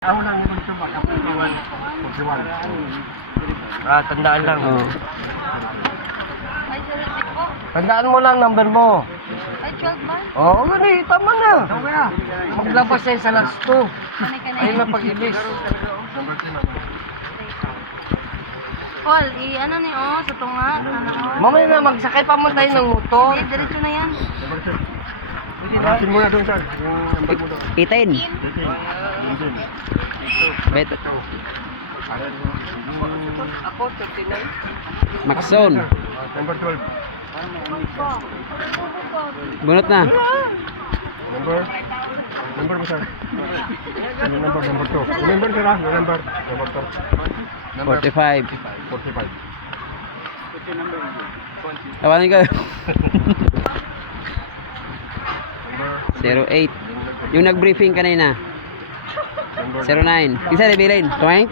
Ako lang yung gusto makaputuan. Tandaan lang. Oh. Ay, sarili po. Tandaan mo lang number mo. Ay, 12 ba? Oo, gani, tama na. Ikaw kaya? Maglabas tayo sa last 2. Kanay ka na Ayun yan. na pag-ibig. Paul, ano ni sa tunga. Mamaya na, magsakay pa mo tayo ng motor. Eh, diretso na yan. Harasin mo na doon, sir. Yung number mo doon. Itin. Bet. Ako, 39. Maxon. Number 12. Bunot na. Number mo, sir. Number 2. Number, sir, ah. Number 2. 45. 45. Tawanan ka. 08. Yung nag-briefing kanina. Number 09. Isa, Debilin. 20.